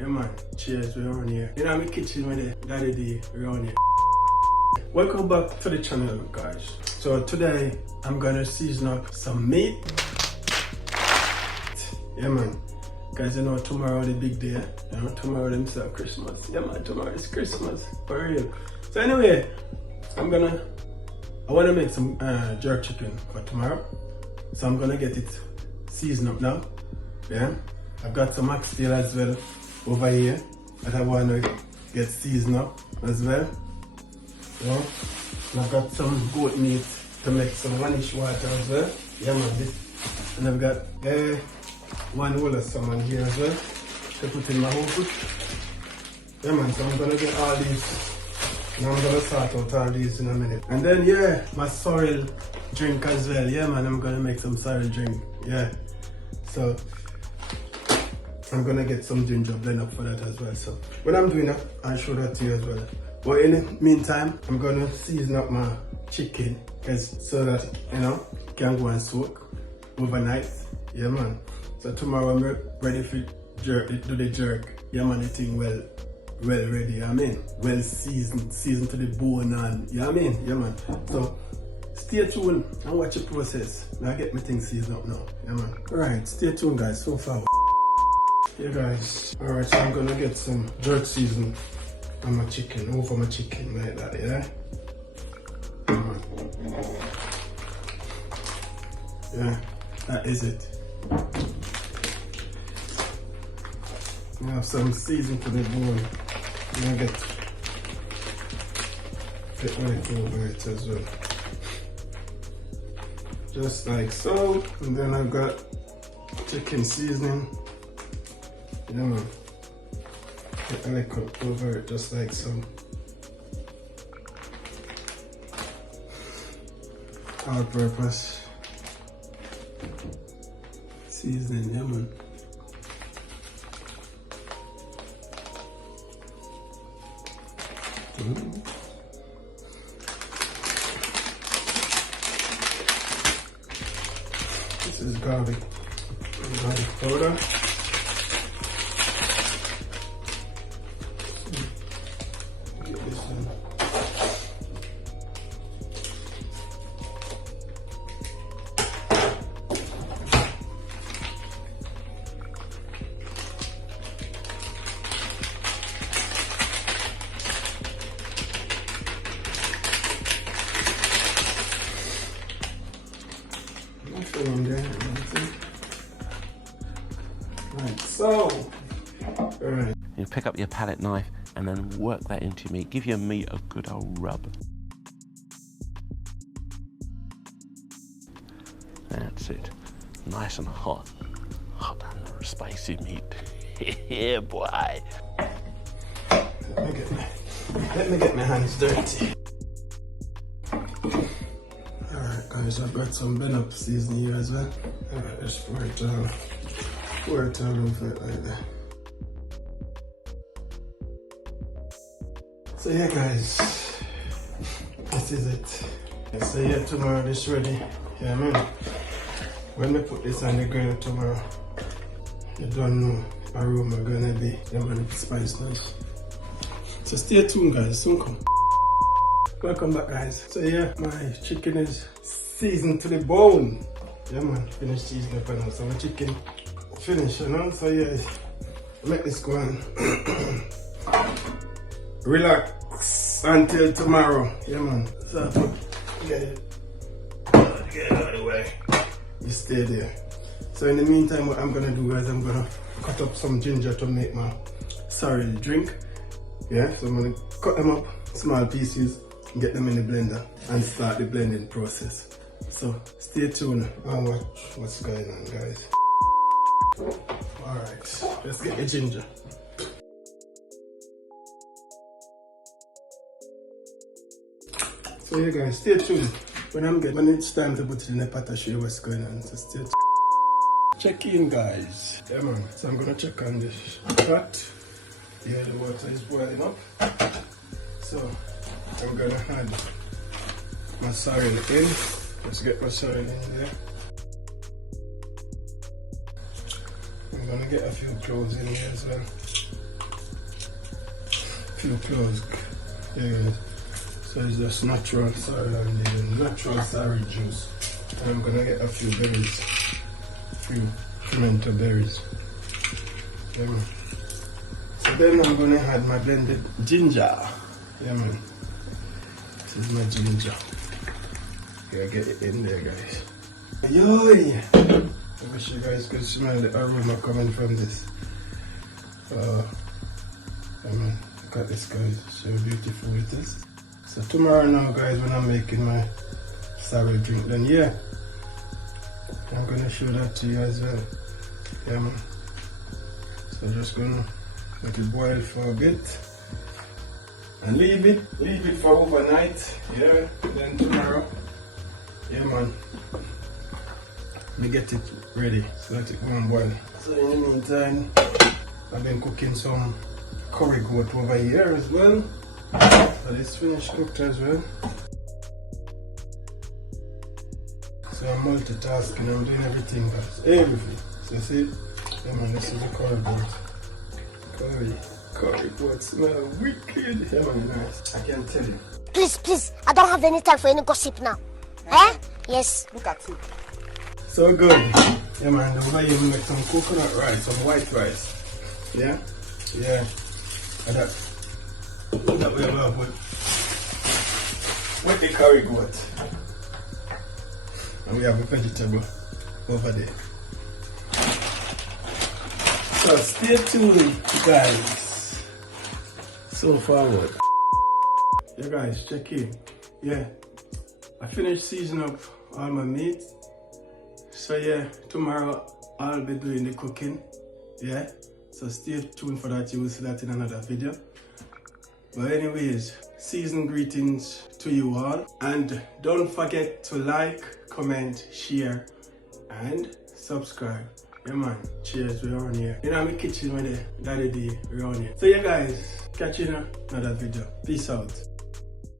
Yeah man, cheers, we're on here. You know I'm in the kitchen with the Daddy D, we're on here. Welcome back to the channel guys. So today I'm gonna season up some meat. Yeah man. Guys, you know tomorrow the big day. You know tomorrow them start Christmas. Yeah man, tomorrow is Christmas. For real. So anyway, I wanna make some jerk chicken for tomorrow. So I'm gonna get it seasoned up now. Yeah. I've got some oxtail as well over here that I wanna get seasoned up as well. Yeah. And I've got some goat meat to make some vanish water as well. Yeah man, this. And I've got one whole of salmon here as well to put in my whole food. Yeah man, so I'm gonna get all these. Now I'm gonna sort out all these in a minute. And then yeah, my sorrel drink as well. Yeah man, I'm gonna make some sorrel drink. Yeah. So I'm gonna get some ginger blend up for that as well. So when I'm doing that, I'll show that to you as well. But in the meantime, I'm gonna season up my chicken so that you know it can go and soak overnight. Yeah man. So tomorrow I'm ready for do the jerk. Yeah man, the thing well ready, I mean, well seasoned to the bone and, you know what I mean? Yeah man. So stay tuned and watch the process. Now I get my thing seasoned up now, yeah man. Alright, stay tuned guys, so far. Yeah guys, alright, so I'm gonna get some jerk season on my chicken, over my chicken like that, yeah? Yeah, that is it. I have some season to the bone. I'm gonna get right over it as well. Just like so. And then I've got chicken seasoning. Yeah man. Get a little over it just like so. All purpose seasoning, yeah man. This is garlic powder. Get this in. In there, right, so alright. You pick up your palette knife and then work that into your meat. Give your meat a good old rub. That's it. Nice and hot. Hot and spicy meat. Yeah, boy. Let me get my hands dirty. Guys, I've got some Ben-Up seasoning here as well. Alright, just pour it all over it like that. So yeah guys, this is it. So yeah, tomorrow this ready. Yeah man, when we put this on the grill tomorrow, you don't know how aroma gonna be. Yeah man, it's spice nice. So stay tuned guys, soon come. Welcome back guys. So yeah, my chicken is seasoned to the bone. Yeah man, finished seasoning up now. So my chicken finished, you know. So yeah, make this go on. Relax until tomorrow. Yeah man. So get it out of the way. You stay there. So in the meantime, what I'm gonna do is I'm gonna cut up some ginger to make my sorrel drink. Yeah, so I'm gonna cut them up small pieces, get them in the blender and start the blending process. So stay tuned and watch what's going on guys. Alright, let's get the ginger. So yeah guys, stay tuned. When it's time to put it in the pot, I'll show you what's going on. So stay tuned. Check in guys. Yeah man, so I'm gonna check on this pot. Yeah, the water is boiling up. So I'm gonna add my sorrel in. Let's get my sorrel in there. I'm gonna get a few cloves in here as well. few cloves. Yeah. So it's just natural sour and the natural sour juice. And I'm gonna get a few berries, few pimento berries. Yeah, man. So then I'm gonna add my blended ginger. Yeah, man. This is my ginger. Yeah, get it in there, guys. Yo! I wish you guys could smell the aroma coming from this. Yeah, man. Look at this, guys. So beautiful it is. So tomorrow now, guys, when I'm making my sour drink, then yeah, I'm gonna show that to you as well. Yeah, man. So just gonna let it boil for a bit and leave it for overnight. Yeah, then tomorrow, yeah, man, we get it ready. So let it go and boil. So in the meantime, I've been cooking some curry goat over here as well. So it's finished cooked as well. So I'm multitasking, I'm doing everything, guys. Everything. So see, yeah, man, this is the curry goat. Curry goat smell wicked. Yeah, man, nice. I can tell you. Please, I don't have any time for any gossip now. Eh? Yes. Look at it. So good. Yeah, man, over here we make some coconut rice, some white rice. Yeah? Yeah. And that we have with the curry goat. And we have a vegetable over there. So stay tuned, guys. So forward. Yeah, guys, check in. Yeah, I finished seasoning up all my meat. So yeah, tomorrow I'll be doing the cooking. Yeah, so stay tuned for that. You will see that in another video. But anyways, season greetings to you all. And don't forget to like, comment, share, and subscribe. Yeah, man. Cheers, we're on here. In my kitchen with the Daddy D, we're on here. So yeah, guys, catch you in another video. Peace out.